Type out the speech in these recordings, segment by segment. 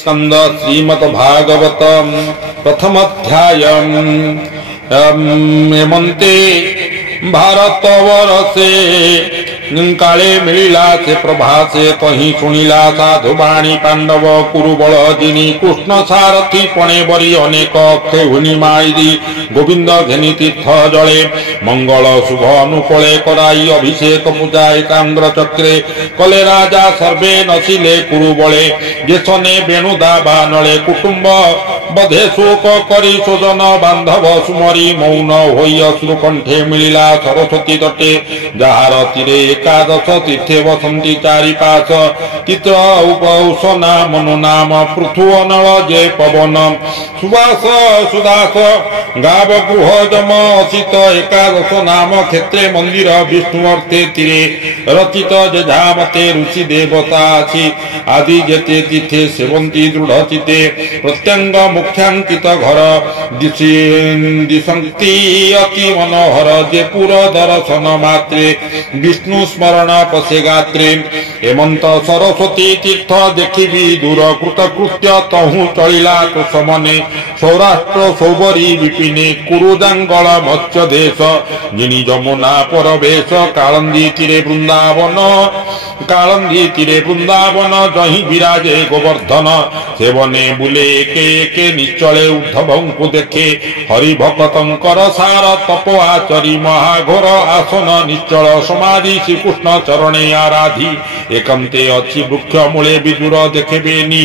स्कंद श्रीमद्भागवत प्रथमाध्याय हेमंते भारतवर्षे काले मिलिला से प्रभासे कहीं शुणिला साधु बाणी पांडव कुरुबल जिनी कृष्ण सारथी पणे बरी अनेक खेहुणी माईदी गोविंद घेनी तीर्थ जले मंगल शुभ अनुकूले कराई अभिषेक पूजा एकाग्र चक्रे कले राजा सर्वे नसिले कुरुबले जेसने बेणुदा बानले कुटुंब बधे शोक करी शोजन बांधव सुमरी मौन होई अश्रुकंठे मिलिला सरस्वती तटे जार तीरे एकादश तीर्थे वसंती चारिपाश चित्र उपौषना मनु नाम पृथु अनल जे पवन सुवास सुदास गाव गृह जम असित एकादश नाम क्षेत्रे मंदिर विष्णु अर्थे तीरे रचित जेझामते ऋषि देवता आछि आदि जेते तीर्थे सेवंती दृढ़ चिते प्रत्यंग मुख्यांकित घर दिशंक्ति अति मनोहर जे पुर दर्शन मात्रे विष्णु स्मरण पशे गात्रे हेमंत सरस्वती तीर्थ देखी दूर कृतकृत्य तहु चलिला तो समने सौराष्ट्र सौबरी विपिने कुरुदांगल मत्स्य देश जिनी जमुना परवेश कालंदी तीरे वृंदावन जही विराजे गोवर्धन सेवने बुले एके निश्चले उद्धव को देखे हरि भक्तंकर सार तप आचरी महाघोर आसन निश्चल समाधि श्रीकृष्ण चरणे आराधि एकंते अच्छी वृक्ष मूले विदुर देखेबेनी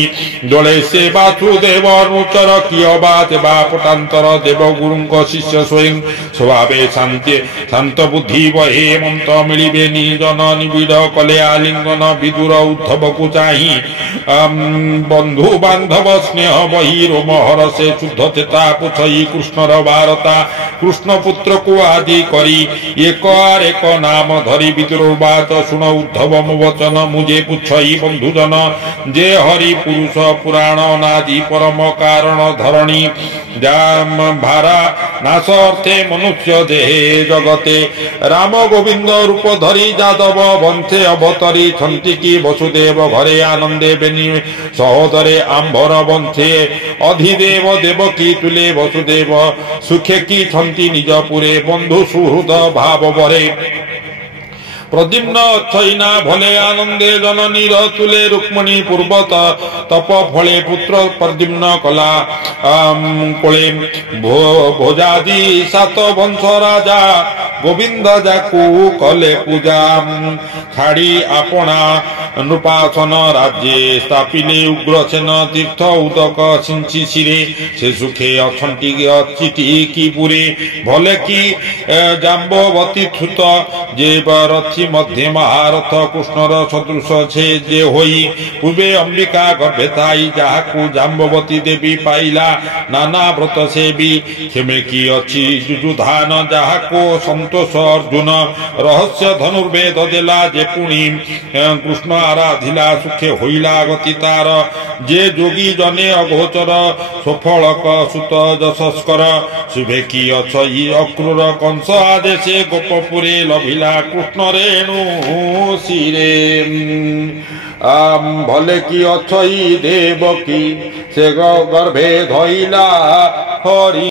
दोले से वासुदेव अनुचर किय बा देवा पटांतर देवगुरु शिष्य स्वयं स्वभावे शांत बुद्धि वहे मंत मिलिबेनी जन निबिड़ कले आलिंगन विदुर उद्धव को चाही बंधु बांधव स्नेह बही रोमहर से शुद्ध चेता पुछई कृष्णर वारता कृष्ण पुत्र को आदि करी एक आर एक नाम धरी विदुरवाच शुण उद्धव वचन मुझे पुछई बंधुजन जे हरि पुरुष पुराण नादि परम कारण धरणी जाम भारा नाश अर्थे मनुष्य देहे जगते राम गोविंद रूप धरी जादव वंशे अवतरी छंती की वसुदेव घरे आनंदे बेनी सहोदरे आंबर वंशे अधिदेव देवकी तुले वसुदेव सुखे की छंती निज पुरे बंधु सुहृद भाव बरे प्रद्युम्न अच्छैना भले आनंदे जननी तुले रुक्मणी पूर्वत तप फले पुत्र प्रद्युम्न कला कोले भोजादी सात वंश राजा गोविंद जाकू कले पूजा छाड़ी आपना नृपासन राज्ये स्थापिले उग्रसेन तीर्थ उदक सिंची सिरे से सुखे अछंटी अचिटी की पुरे भले की जाम्बवती थुत जे रथी मध्य महारथ कृष्णर सदृश छे जे होई पूर्वे अंबिका गर्भे थाई जाहाकू जाम्बवती देवी पाइला नाना व्रत सेवी खेमे की अच्छी जुजुधान जाहाको संतोष अर्जुन रहस्य धनुर्वेद देला जे पुणी कृष्ण आराधिला सुखे होइला गति तार जे जोगी जने अगोचर सफलक सुत जशस्कर शुभे की अच्छी अक्रूर कंस आदेशे गोपपुरे लभिला कृष्ण रेणु शिरे भले की अच्छी देवकी से गर्भे धइला हरि।